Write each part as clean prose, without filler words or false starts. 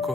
Loco.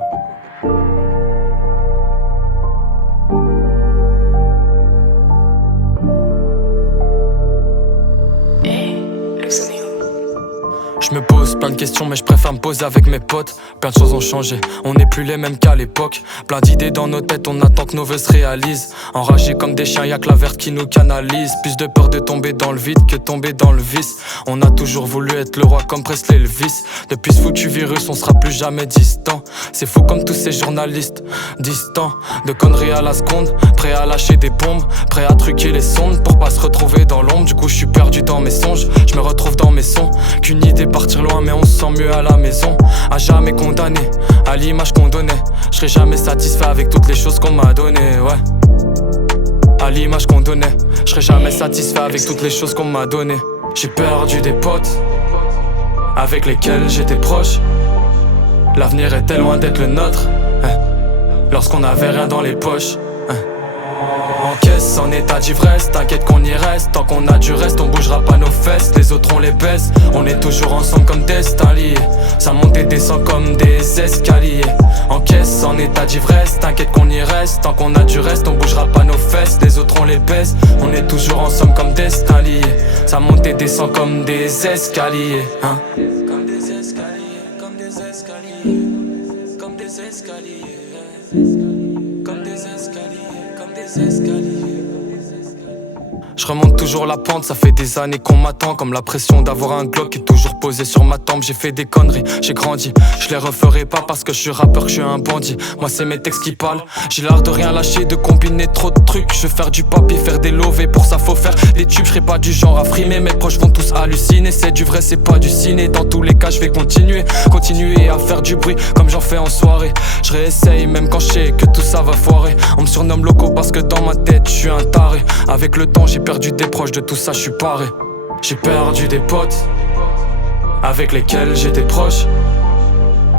Je me pose plein de questions mais je préfère me poser avec mes potes. Plein de choses ont changé, on n'est plus les mêmes qu'à l'époque. Plein d'idées dans nos têtes, on attend que nos vœux se réalisent. Enragés comme des chiens, y'a que la verte qui nous canalise. Plus de peur de tomber dans le vide que tomber dans le vice. On a toujours voulu être le roi comme Presley Elvis. Depuis ce foutu virus, on sera plus jamais distant. C'est fou comme tous ces journalistes distants. De conneries à la seconde, prêts à lâcher des bombes, prêts à truquer les sondes pour pas se retrouver dans l'ombre. Du coup je suis perdu dans mes songes, je me retrouve dans mes sons. Qu'une idée partir loin mais on se sent mieux à la maison. À jamais condamné, à l'image qu'on donnait. Je serai jamais satisfait avec toutes les choses qu'on m'a données, ouais. À l'image qu'on donnait, je serai jamais satisfait avec toutes les choses qu'on m'a données. J'ai perdu des potes avec lesquels j'étais proche. L'avenir était loin d'être le nôtre, hein. Lorsqu'on avait rien dans les poches, hein. En caisse, en état d'ivresse, t'inquiète qu'on y reste. Tant qu'on a du reste, on bougera pas nos fesses. Les autres on les baisse, on est toujours ensemble comme destin lié. Ça monte et descend comme des escaliers. En caisse, en état d'ivresse, t'inquiète qu'on y reste. Tant qu'on a du reste, on bougera pas nos fesses. Les autres on les baisse, on est toujours ensemble comme destin lié. Ça monte et descend comme des escaliers, hein. Comme des escaliers, comme des escaliers, comme des escaliers, comme des escaliers, comme des escaliers. Je remonte toujours la pente, ça fait des années qu'on m'attend. Comme la pression d'avoir un Glock qui est toujours posé sur ma tempe. J'ai fait des conneries, j'ai grandi, je les referai pas parce que je suis rappeur, que je suis un bandit. Moi c'est mes textes qui parlent, j'ai l'art de rien lâcher, de combiner trop de trucs. Je veux faire du papier, faire des lovés, pour ça faut faire des tubes. Je serai pas du genre à frimer, mes proches vont tous halluciner. C'est du vrai, c'est pas du ciné, dans tous les cas je vais continuer à faire du bruit comme j'en fais en soirée. Je réessaye même quand je sais que tout ça va foirer. On me surnomme Loco parce que dans ma tête je suis un taré. Avec le temps j'ai perdu des proches, de tout ça je suis paré. J'ai perdu des potes avec lesquels j'étais proche.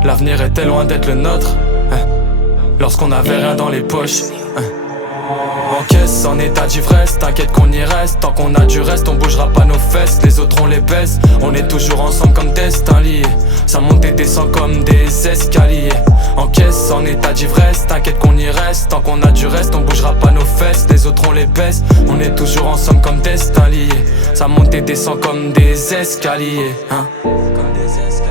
L'avenir était loin d'être le nôtre, hein. Lorsqu'on avait rien dans les poches, hein. En caisse, en état d'ivresse, t'inquiète qu'on y reste. Tant qu'on a du reste, on bougera pas nos fesses. Les autres on les baisse, on est toujours ensemble comme destin lié. Ça monte et descend comme des escaliers. En caisse, en état d'ivresse, t'inquiète qu'on y reste. Tant qu'on a du reste, on bougera pas nos fesses. Les autres on les baisse, on est toujours ensemble comme destin lié. Ça monte et descend comme des escaliers, hein. Comme des escaliers.